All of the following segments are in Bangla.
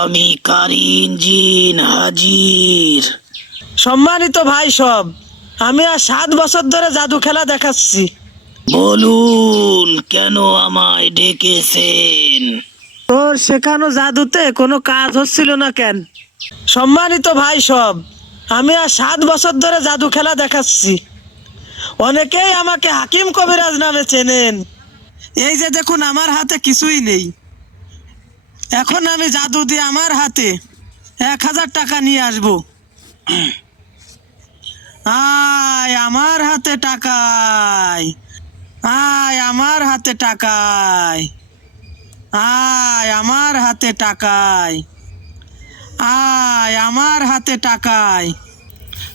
আমি কারিন হাজির। সম্মানিত ভাই সব আমি আর সাত বছর ধরে জাদু খেলা দেখাচ্ছি। বলুন কেন আমায় ডেকেছেন? তোর শেখানো জাদুতে কোনো কাজ হচ্ছিল না কেন? সম্মানিত ভাই সব আমি আর সাত বছর ধরে জাদু খেলা দেখাচ্ছি। অনেকেই আমাকে হাকিম কবিরাজ নামে চেনেন। এই যে দেখুন আমার হাতে কিছুই নেই। এখন আমি জাদু দিয়ে আমার হাতে এক হাজার টাকা নিয়ে আসব। আয় আমার হাতে টাকায়, আয় আমার হাতে টাকায়, আয় আমার হাতে টাকায়, আয় আমার হাতে টাকায়,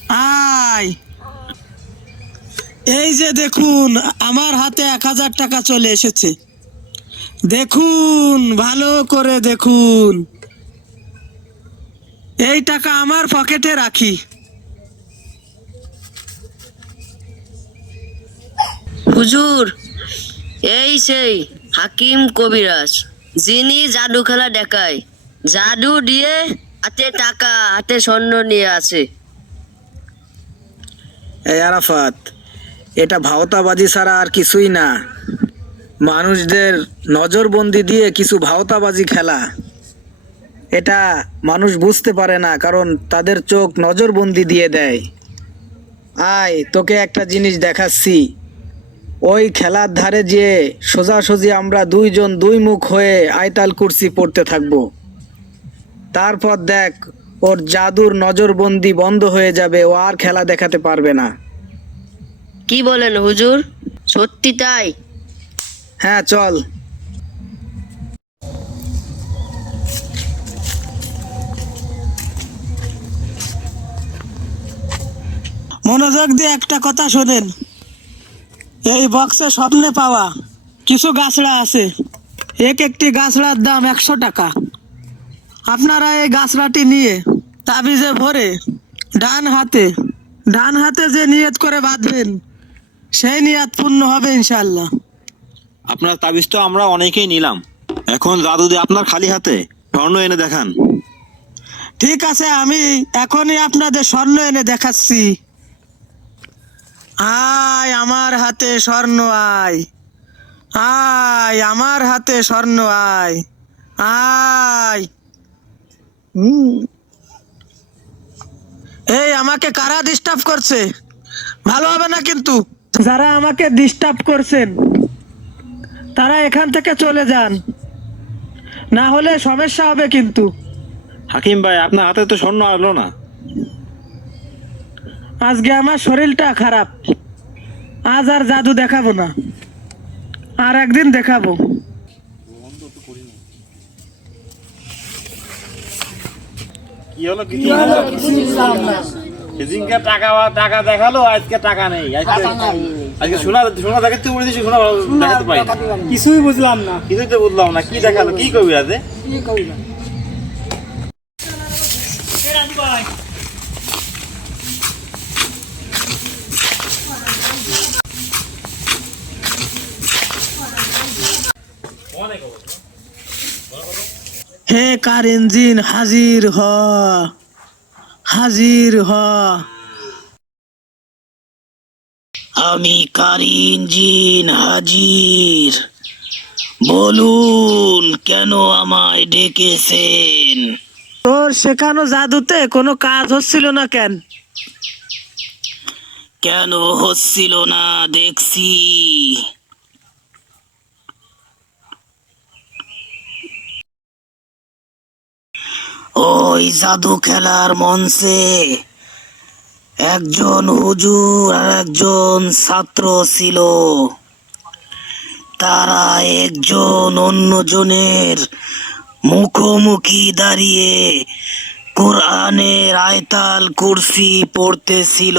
আয়। এই যে দেখুন, আমার হাতে এক হাজার টাকা চলে এসেছে। দেখুন ভালো করে দেখুন। এই টাকা আমার পকেটে রাখি। হুজুর এই সেই হাকিম কবিরাজ যিনি জাদু খেলা দেখায় জাদু দিয়ে হাতে টাকা হাতে স্বর্ণ নিয়ে আছে এই আরাফাত এটা ভাওতাবাজি ছাড়া আর কিছুই না। মানুষদের নজরবন্দি দিয়ে কিছু ভাওতাবাজি খেলা। এটা মানুষ বুঝতে পারে না, কারণ তাদের চোখ নজরবন্দি দিয়ে দেয়। আয়, তোকে একটা জিনিস দেখাচ্ছি। ওই খেলার ধারে যে সোজাসুজি আমরা দুইজন দুই মুখ হয়ে আয়তাল কুরসি পড়তে থাকব। তারপর দেখ, ওর জাদুর নজরবন্দি বন্ধ হয়ে যাবে, ও আর খেলা দেখাতে পারবে না। কি বলেন হুজুর? সত্যি তাই? হ্যাঁ চল। মনোযোগ দিয়ে একটা কথা শোনেন। এই বক্সে স্বপ্নে পাওয়া কিছু গাছড়া আছে। এক একটি গাছড়ার দাম একশো টাকা। আপনারা এই গাছড়াটি নিয়ে তাবিজে ভরে ডান হাতে ডান হাতে যে নিয়ত করে বাঁধবেন, সেই নিয়ত পূর্ণ হবে ইনশাল্লাহ আপনার তাবিজ তো আমরা অনেকেই নিলাম। এখন জাদু দিয়ে আপনার খালি হাতে স্বর্ণ এনে দেখান। ঠিক আছে আমি এখনই আপনাদের স্বর্ণ এনে দেখাচ্ছি। আয় আমার হাতে স্বর্ণ আয়। আয় আমার হাতে স্বর্ণ আয়। আয়। হুম। এই আমাকে কারা ডিস্টার্ব করছে? ভালো হবে না কিন্তু? যারা আমাকে ডিস্টার্ব করছেন। তারা এখান থেকে চলে যান। না হলে সমস্যা হবে কিন্তু। হাকিম ভাই আপনার হাতে তো স্বর্ণ আসলো না। আজকে আমার শরীরটা খারাপ। আজ আর জাদু দেখাবো না। আর একদিন দেখাবো। কি হলো? কিছু সেদিনকে টাকা টাকা দেখাল আজকে টাকা নেই। আজকে শোনা শোনা দেখাতে বলে দিছি শোনা দেখাতে পাই না কিছুই বুঝলাম না। কিছুই তো বুঝলাম না কি দেখাল কি কবি আছে? হে কার ইঞ্জিন হাজির হ। হাজির হ। আমি কারিন জিন হাজির। বলুন কেন আমায় ডেকেছেন? তোর শেখানো জাদুতে কোনো কাজ হচ্ছিল না কেন? কেন হচ্ছিল না দেখছি। ওই জাদু খেলার মঞ্চে একজন হুজুর আর একজন ছাত্র ছিল। তারা একজন অন্যজনের মুখোমুখি দাঁড়িয়ে কোরআনের আয়তাল কুরসি পড়তেছিল।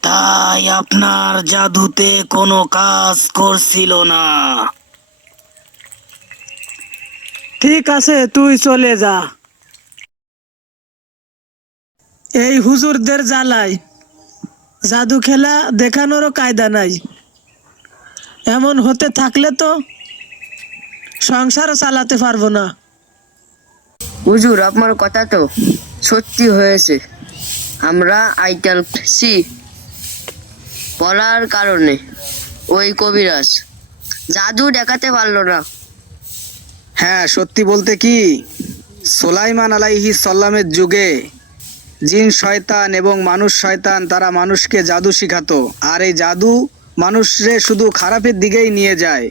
তাই আপনার জাদুতে কোনো কাজ করছিল না। ঠিক আছে, তুই চলে যা। এই হুজুরদের জ্বালায় জাদু খেলা দেখানোরও কায়দা নাই। এমন হতে থাকলে তো সংসারও চালাতে পারব না। হুজুর, আপনার কথা তো সত্যি হয়েছে। আমরা আইটাল সি বলার কারণে ওই কবিরাজ জাদু দেখাতে পারল না। হ্যাঁ সত্যি বলতে কি? সোলাইমান আলাইহি সাল্লামের যুগে জিন শয়তান এবং মানুষ শয়তান, তারা মানুষকে জাদু শিখাতো। আর এই জাদু মানুষরে শুধু খারাপের দিকেই নিয়ে যায়।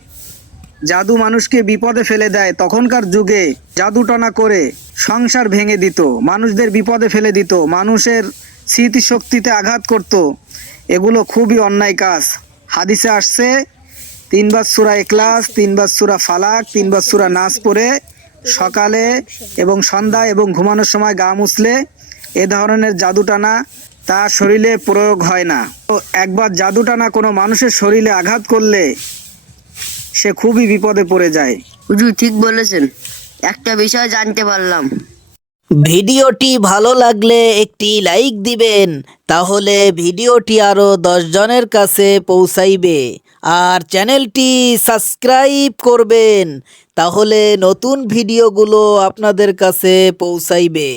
জাদু মানুষকে বিপদে ফেলে দেয়। তখনকার যুগে জাদুটনা করে সংসার ভেঙে দিত। মানুষদের বিপদে ফেলে দিত। মানুষের স্মৃতিশক্তিতে আঘাত করত। এগুলো খুবই অন্যায় কাজ। হাদিসে আসছে তিনবার সুরা এক্লাস তিনবার সুরা ফালাক, তিনবার সুরা নাচ পড়ে সকালে এবং সন্ধ্যা এবং ঘুমানোর সময় গা মুছলে এ ধরনের জাদুটানা তা শরীরে প্রয়োগ হয় না। তো একবার জাদুটানা কোনো মানুষের শরীরে আঘাত করলে সে খুবই বিপদে পড়ে যায়। হুজুর ঠিক বলেছেন। একটা বিষয় জানতে পারলাম। ভিডিওটি ভালো লাগলে একটি লাইক দিবেন, তাহলে ভিডিওটি আরও জনের কাছে পৌঁছাইবে। আর চ্যানেলটি সাবস্ক্রাইব করবেন, তাহলে নতুন ভিডিওগুলো আপনাদের কাছে পৌঁছাইবে।